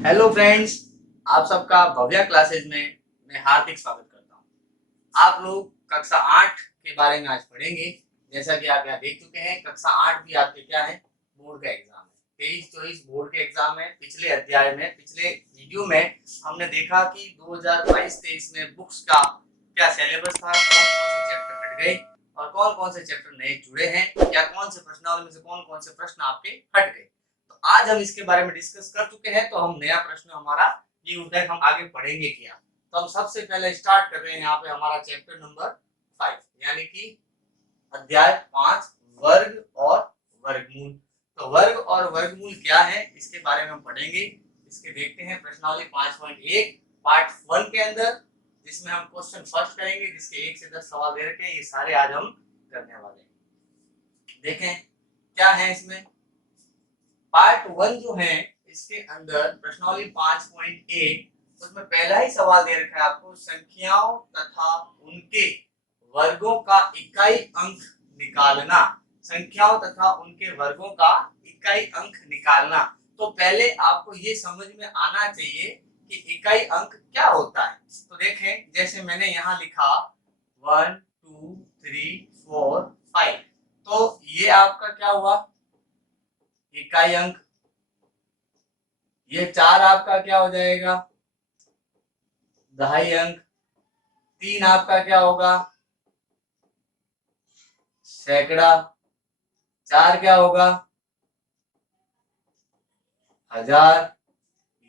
Hello friends, आप सबका Bhavya classes में मैं हार्दिक स्वागत करता हूं। आप लोग कक्षा 8 के बारे में आज पढ़ेंगे। जैसा कि आप यहाँ देख चुके हैं, कक्षा 8 भी आपके क्या है, बोर्ड का एग्जाम है। 23-24 बोर्ड के एग्जाम है। पिछले अध्याय में, पिछले वीडियो में हमने देखा कि 2022-23 में बुक्स का क्या सिलेबस था, कौन कौन से चैप्टर हट गए और कौन कौन से चैप्टर नए जुड़े हैं, या कौन से प्रश्नावली में से कौन कौन से प्रश्न आपके हट गए। तो आज हम इसके बारे में डिस्कस कर चुके हैं, तो हम नया प्रश्न हमारा ये होता है, हम आगे पढ़ेंगे क्या। तो हम सबसे पहले स्टार्ट कर रहे हैं यहाँ पे हमारा चैप्टर नंबर 5, यानी कि अध्याय 5, वर्ग और वर्गमूल। तो वर्ग और वर्गमूल क्या है, इसके बारे में हम पढ़ेंगे। इसके देखते हैं प्रश्नावली 5.1 पार्ट 1 के अंदर, जिसमें हम क्वेश्चन फर्स्ट करेंगे, जिसके 1 से 10 सवाल दे रखे हैं। ये सारे आज हम करने वाले हैं। देखें क्या है इसमें। पार्ट 1 जो है, इसके अंदर प्रश्नावली 5.1, उसमें पहला ही सवाल दे रखा है आपको, संख्याओं तथा उनके वर्गों का इकाई अंक निकालना। संख्याओं तथा उनके वर्गों का इकाई अंक निकालना। तो पहले आपको ये समझ में आना चाहिए कि इकाई अंक क्या होता है। तो देखें, जैसे मैंने यहाँ लिखा 1 2 3 4 5, तो ये आपका क्या हुआ, इकाई अंक। ये 4 आपका क्या हो जाएगा, दहाई अंक। 3 आपका क्या होगा, सैकड़ा। 4 क्या होगा, हजार।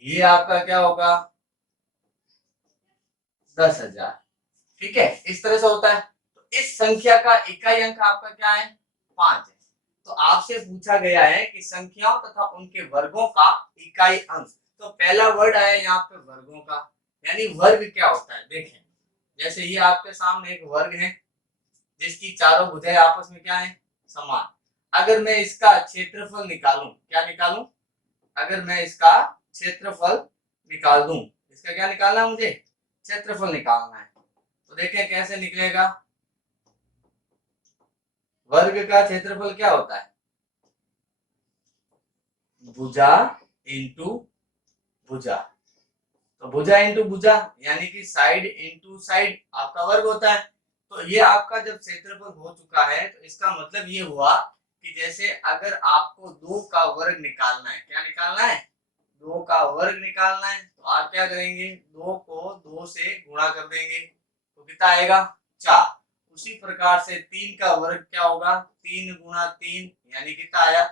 ये आपका क्या होगा, 10,000। ठीक है, इस तरह से होता है। तो इस संख्या का इकाई अंक आपका क्या है, 5 है। तो आपसे पूछा गया है कि संख्याओं तथा उनके वर्गों का इकाई अंक। तो पहला वर्ड आया यहाँ पे वर्गों का, यानी वर्ग क्या होता है। देखें, जैसे ये आपके सामने एक वर्ग है, जिसकी चारों भुजाएं आपस में क्या है, समान। अगर मैं इसका क्षेत्रफल निकालूं, क्या निकालूं, अगर मैं इसका क्षेत्रफल निकाल दूं, इसका क्या निकालना है मुझे, क्षेत्रफल निकालना है। तो देखें कैसे निकलेगा। वर्ग का क्षेत्रफल क्या होता है, भुजा इंटू भुजा। तो भुजा इंटू भुजा, यानी कि साइड इंटू साइड आपका वर्ग होता है। तो ये आपका जब क्षेत्रफल हो चुका है, तो इसका मतलब ये हुआ कि जैसे अगर आपको 2 का वर्ग निकालना है, क्या निकालना है, 2 का वर्ग निकालना है, तो आप क्या करेंगे, 2 को 2 से गुणा कर देंगे, तो कितना आएगा, 4। उसी प्रकार से 3 का वर्ग क्या होगा, 3 गुणा 3, यानी कितना आया,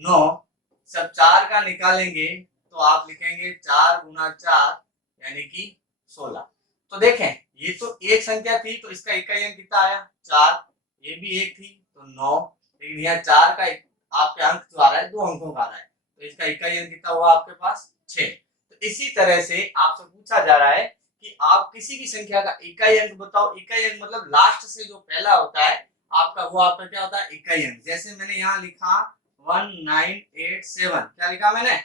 9। सब 4 का निकालेंगे तो आप लिखेंगे 4 गुणा 4, यानी कि 16। तो देखें, ये तो एक संख्या थी, तो इसका इकाई अंक कितना आया, 4। ये भी एक थी तो 9, लेकिन यहाँ 4 का आपके अंक जो आ रहा है, 2 अंकों का आ रहा है, तो इसका इकाई अंक कितना हुआ आपके पास, 6। तो इसी तरह से आपसे पूछा जा रहा है कि आप किसी भी संख्या का इकाई अंक बताओ। इकाई अंक मतलब लास्ट से जो पहला होता है आपका, वो आपका क्या होता है, इकाई अंक। जैसे मैंने यहाँ लिखा 1987, क्या लिखा मैंने,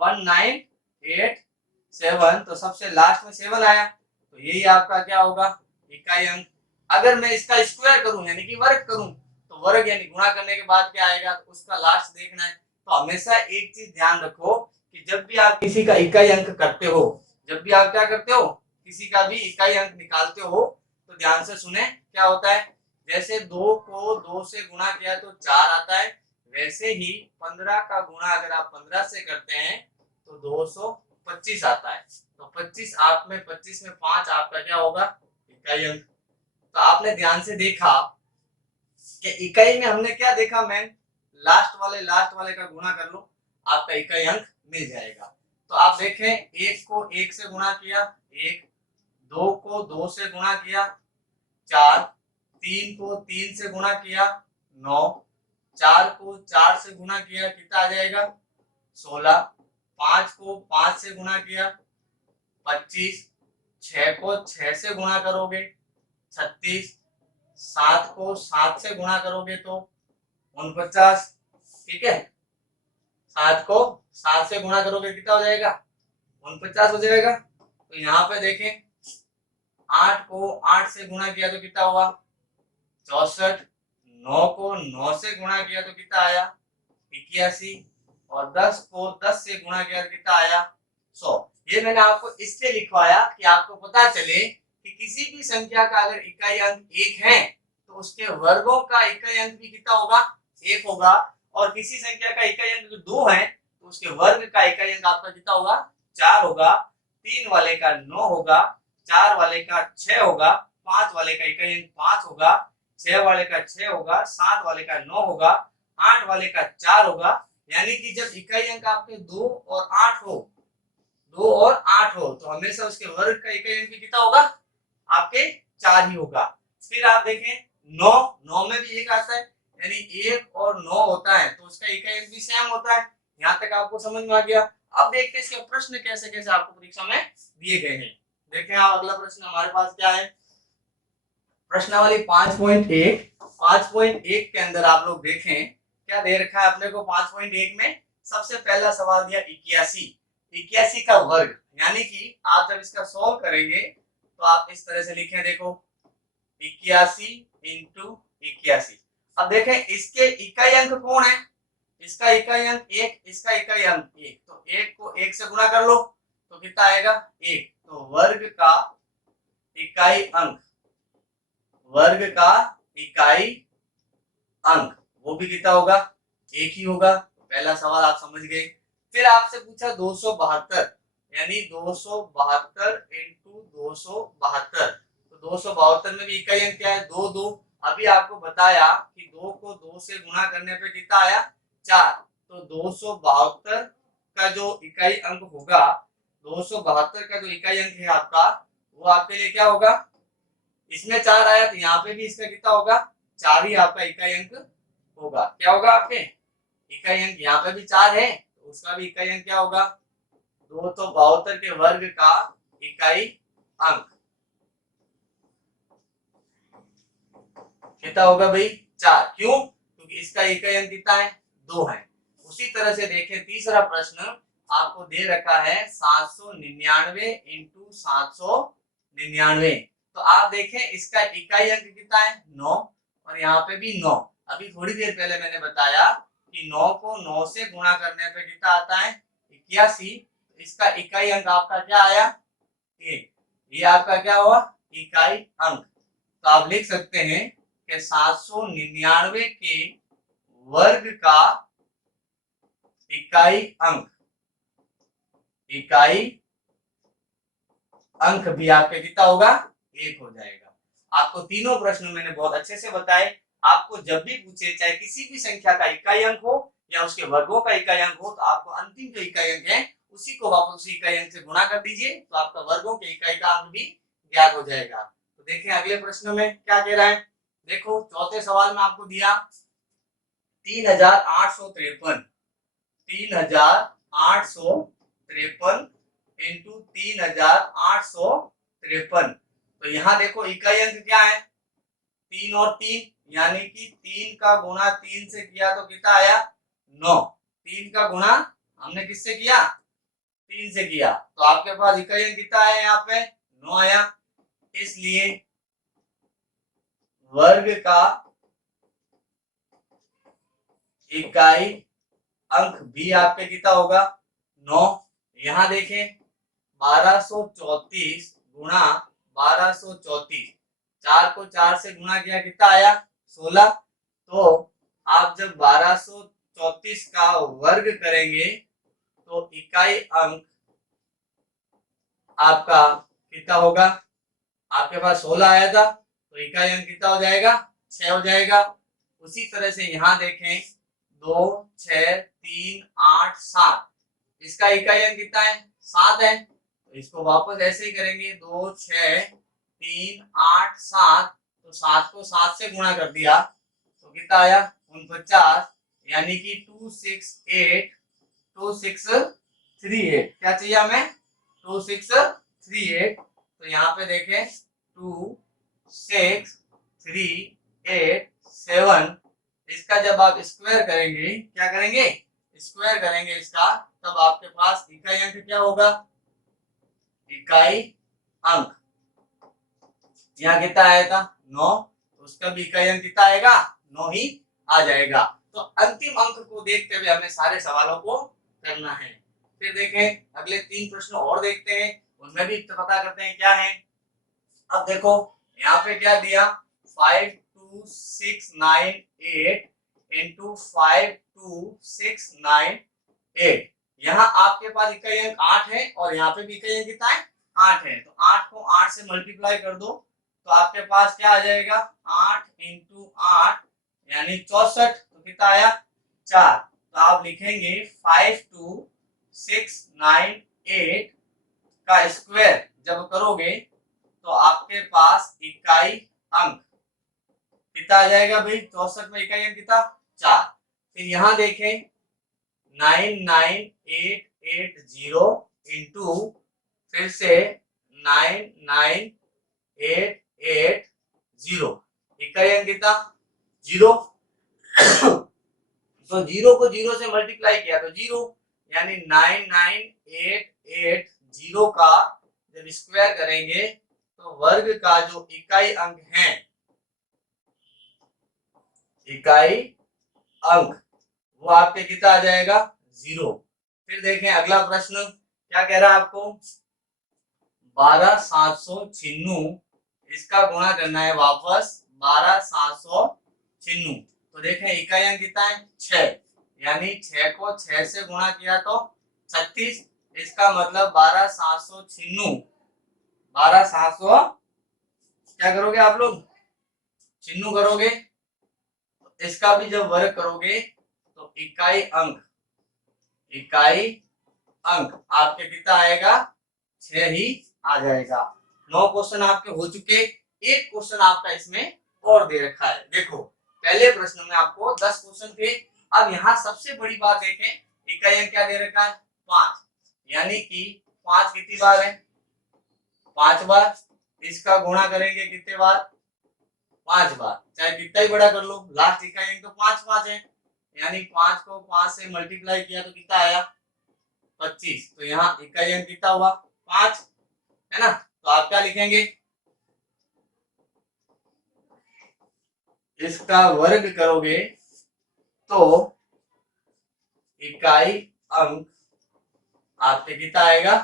1987, तो सबसे लास्ट में 7 आया, तो यही आपका क्या होगा, इकाई अंक। अगर मैं इसका स्क्वायर करूं, यानी कि वर्ग करूं, तो वर्ग यानी गुणा करने के बाद क्या आएगा, तो उसका लास्ट देखना है। तो हमेशा एक चीज ध्यान रखो कि जब भी आप किसी का इकाई अंक करते हो, जब भी आप क्या करते हो, किसी का भी इकाई अंक निकालते हो, तो ध्यान से सुने क्या होता है। जैसे 2 को 2 से गुणा किया तो 4 आता है, वैसे ही 15 का गुणा अगर आप 15 से करते हैं तो 225 आता है। तो 25 आप में 25 में 5 आपका क्या होगा, इकाई अंक। तो आपने ध्यान से देखा कि इकाई में हमने क्या देखा, मैन, लास्ट वाले का गुणा कर लो, आपका इकाई अंक मिल जाएगा। तो आप देखें, 1 को 1 से गुणा किया 1, 2 को 2 से गुणा किया 4, 3 को 3 से गुणा किया 9, 4 को 4 से गुणा किया कितना आ जाएगा, 16, 5 को 5 से गुणा किया 25, 6 को 6 से गुणा करोगे 36, 7 को 7 से गुणा करोगे तो 49। ठीक है, 7 को 7 से गुणा करोगे कितना हो जाएगा, 49 हो जाएगा। तो यहाँ पे देखें, 8 को 8 से गुणा किया तो कितना हुआ, 64, 9 को 9 से गुणा किया तो कितना आया, 81, और 10 को 10 से गुणा किया तो कितना आया, 100। ये मैंने आपको इसलिए लिखवाया कि आपको पता चले कि किसी भी संख्या का अगर इकाई अंक 1 है तो उसके वर्गों का इकाई अंक भी कितना होगा, 1 होगा। और किसी संख्या का इकाई अंक 2 है तो उसके वर्ग का इकाई अंक आपका कितना होगा, 4 होगा। 3 वाले का 9 होगा, 4 वाले का 6 होगा, 5 वाले का इकाई अंक 5 होगा, 6 वाले का 6 होगा, 7 वाले का 9 होगा, 8 वाले का 4 होगा। यानी कि जब इकाई अंक आपके 2 और 8 हो, 2 और 8 हो तो हमेशा उसके वर्ग का इकाई अंक भी कितना होगा, आपके 4 ही होगा। फिर आप देखें 9, 9 में भी 1 आता है, यानी 1 और 9 होता है तो उसका इकाई अंक भी सेम होता है। यहाँ तक आपको समझ में आ गया। अब देखते हैं इसके प्रश्न कैसे कैसे आपको परीक्षा में दिए गए हैं। देखें आप अगला प्रश्न हमारे पास क्या है, प्रश्नावली 5.1। 5.1 के अंदर आप लोग देखें क्या दे रखा है अपने को। 5.1 में सबसे पहला सवाल दिया 81, 81 का वर्ग। यानी कि आप जब इसका सॉल्व करेंगे तो आप इस तरह से लिखें, देखो 81 इंटू 81। अब देखें इसके इकाई अंक कौन है, इसका इकाई अंक 1, इसका इकाई अंक 1, तो 1 को 1 से गुणा कर लो तो कितना आएगा 1। तो वर्ग का इकाई अंक, वर्ग का इकाई अंक वो भी कितना होगा, 1 ही होगा। पहला सवाल आप समझ गए। फिर आपसे पूछा 272, यानी 272 इंटू 272। तो 272 में भी इकाई अंक क्या है, 2 2। अभी आपको बताया कि 2 को 2 से गुणा करने पे कितना आया, 4। तो 272 का जो इकाई अंक होगा, 272 का जो इकाई अंक है आपका, वो आपके लिए क्या होगा, इसमें 4 आया तो यहाँ पे भी इसका कितना होगा, 4 ही आपका इकाई अंक होगा। क्या होगा आपके इकाई अंक, यहाँ पे भी 4 है तो उसका भी इकाई अंक क्या होगा, 272 के वर्ग का इकाई अंक कितना होगा भाई, 4। क्यों, क्योंकि इसका इकाई अंक कितना है, 2 है। उसी तरह से देखें तीसरा प्रश्न आपको दे रखा है 799 इंटू 799। तो आप देखें इसका इकाई अंक कितना है, 9, और यहाँ पे भी 9। अभी थोड़ी देर पहले मैंने बताया कि 9 को 9 से गुणा करने पे कितना आता है, 81। इसका इकाई अंक आपका क्या आया, 1। ये आपका क्या हुआ, इकाई अंक। तो आप लिख सकते हैं कि 799 के वर्ग का इकाई अंक, इकाई अंक भी आपके कितना होगा, 1 हो जाएगा। आपको तीनों प्रश्न मैंने बहुत अच्छे से बताए। आपको जब भी पूछे, चाहे किसी भी संख्या का इकाई अंक हो या उसके वर्गों का इकाई अंक हो, तो आपको अंतिम जो इकाई अंक है उसी को वापस उसी इकाई अंक से गुणा कर दीजिए, तो आपका वर्गों के इकाई का अंक भी ज्ञात हो जाएगा। तो देखें अगले प्रश्न में क्या कह रहा है। देखो चौथे सवाल में आपको दिया 3853, 3853 इंटू 3853। तो यहाँ देखो इकाई अंक क्या है, 3 और 3, यानी कि 3 का गुणा 3 से किया तो कितना आया, 9। 3 का गुणा हमने किससे किया, 3 से किया, तो आपके पास इकाई अंक कितना आया, यहाँ पे 9 आया। इसलिए वर्ग का इकाई अंक भी आपके कितना होगा, 9। यहाँ देखें 1234 गुणा 1234, 4 को 4 से गुणा किया कितना आया, 16। तो आप जब 1234 का वर्ग करेंगे तो इकाई अंक आपका कितना होगा, आपके पास 16 आया था तो इकाई अंक कितना हो जाएगा, 6 हो जाएगा। उसी तरह से यहाँ देखें 2 6 3 8 7, इसका इकाई अंक कितना है, 7 है। तो इसको वापस ऐसे ही करेंगे, 2 6 3 8 7, तो 7 को 7 से गुणा कर दिया तो कितना आया, 49, यानी कि 268 2638। क्या चाहिए हमें, 2638। तो यहाँ पे देखें 26387, इसका जब आप स्क्वायर करेंगे, क्या करेंगे, स्क्वायर करेंगे इसका, तब आपके पास इकाई अंक क्या होगा, इकाई अंक यहाँ कितना आया था, 9, उसका भी इकाई अंक कितना आएगा, 9 ही आ जाएगा। तो अंतिम अंक को देखते हुए हमें सारे सवालों को करना है। फिर देखें अगले 3 प्रश्न और देखते हैं, उनमें भी पता करते हैं क्या है। अब देखो यहाँ पे क्या दिया, 5 2 6 9 8 इंटू 5 2 6 9 8। यहाँ आपके पास इकाई अंक 8 है और यहाँ पे भी इकाई अंक कितना है, 8 है। तो 8 को 8 से मल्टीप्लाई कर दो तो आपके पास क्या आ जाएगा, 8 इंटू 8 यानी 64। तो कितना आया, 4। तो आप लिखेंगे 5 2 6 9 8 का स्क्वायर जब करोगे तो आपके पास इकाई अंक कितना आ जाएगा भाई, 64 में इकाई अंक कितना, 4। फिर यहाँ देखें 99880 इंटू फिर से 99880 इकाई अंक कितना, 0। तो 0 को 0 से मल्टीप्लाई किया तो 0 यानी 99880 का जब स्क्वायर करेंगे तो वर्ग का जो इकाई अंक है, इकाई अंक वो आपके कितना आ जाएगा, 0। फिर देखें अगला प्रश्न क्या कह रहा है आपको, 12796 इसका गुणा करना है वापस 12796। तो देखें इकाई अंक कितना है, 6, यानी 6 को 6 से गुणा किया तो 36। इसका मतलब 12796 12700 क्या करोगे आप लोग, चिन्नू करोगे। इसका भी जब वर्ग करोगे तो इकाई अंक आपके कितना आएगा, 6 ही आ जाएगा। 9 क्वेश्चन आपके हो चुके। एक क्वेश्चन आपका इसमें और दे रखा है। देखो पहले प्रश्न में आपको 10 क्वेश्चन थे। अब यहाँ सबसे बड़ी बात देखें, इकाई अंक क्या दे रखा है, 5, यानी कि 5 कितनी बार है, 5 बार। इसका गुणा करेंगे कितने बार, 5 बार। चाहे कितना ही बड़ा कर लो, लास्ट इकाई अंक तो 5 5 है, यानी 5 को 5 से मल्टीप्लाई किया तो कितना आया, 25। तो यहाँ इकाई अंक कितना हुआ, 5, है ना। तो आप क्या लिखेंगे, इसका वर्ग करोगे तो इकाई अंक आपके कितना आएगा,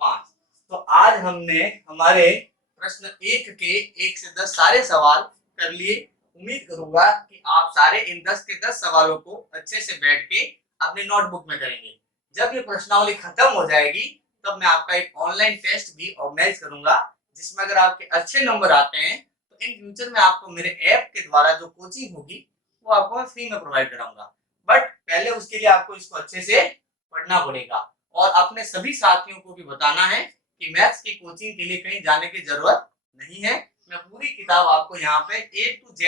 5। तो आज हमने हमारे प्रश्न 1 के 1 से 10 सारे सवाल कर लिए। उम्मीद करूंगा कि आप सारे इन 10 के 10 सवालों को अच्छे से बैठ के अपने नोटबुक में करेंगे। जब ये प्रश्नावली खत्म हो जाएगी तब मैं आपका एक ऑनलाइन टेस्ट भी ऑर्गेनाइज करूंगा, जिसमें अगर आपके अच्छे नंबर आते हैं तो इन फ्यूचर में आपको मेरे ऐप के द्वारा जो कोचिंग होगी वो आपको मैं फ्री में प्रोवाइड कराऊंगा। बट पहले उसके लिए आपको इसको अच्छे से पढ़ना पड़ेगा और अपने सभी साथियों को भी बताना है कि मैथ्स की कोचिंग के लिए कहीं जाने की जरूरत नहीं है। मैं पूरी किताब आपको यहाँ पे A to Z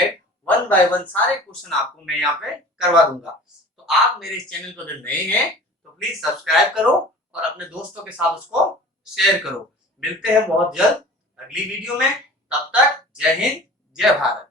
1 by 1 सारे क्वेश्चन आपको मैं यहाँ पे करवा दूंगा। तो आप मेरे इस चैनल पर अगर नए हैं तो प्लीज सब्सक्राइब करो और अपने दोस्तों के साथ उसको शेयर करो। मिलते हैं बहुत जल्द अगली वीडियो में, तब तक जय हिंद जय भारत।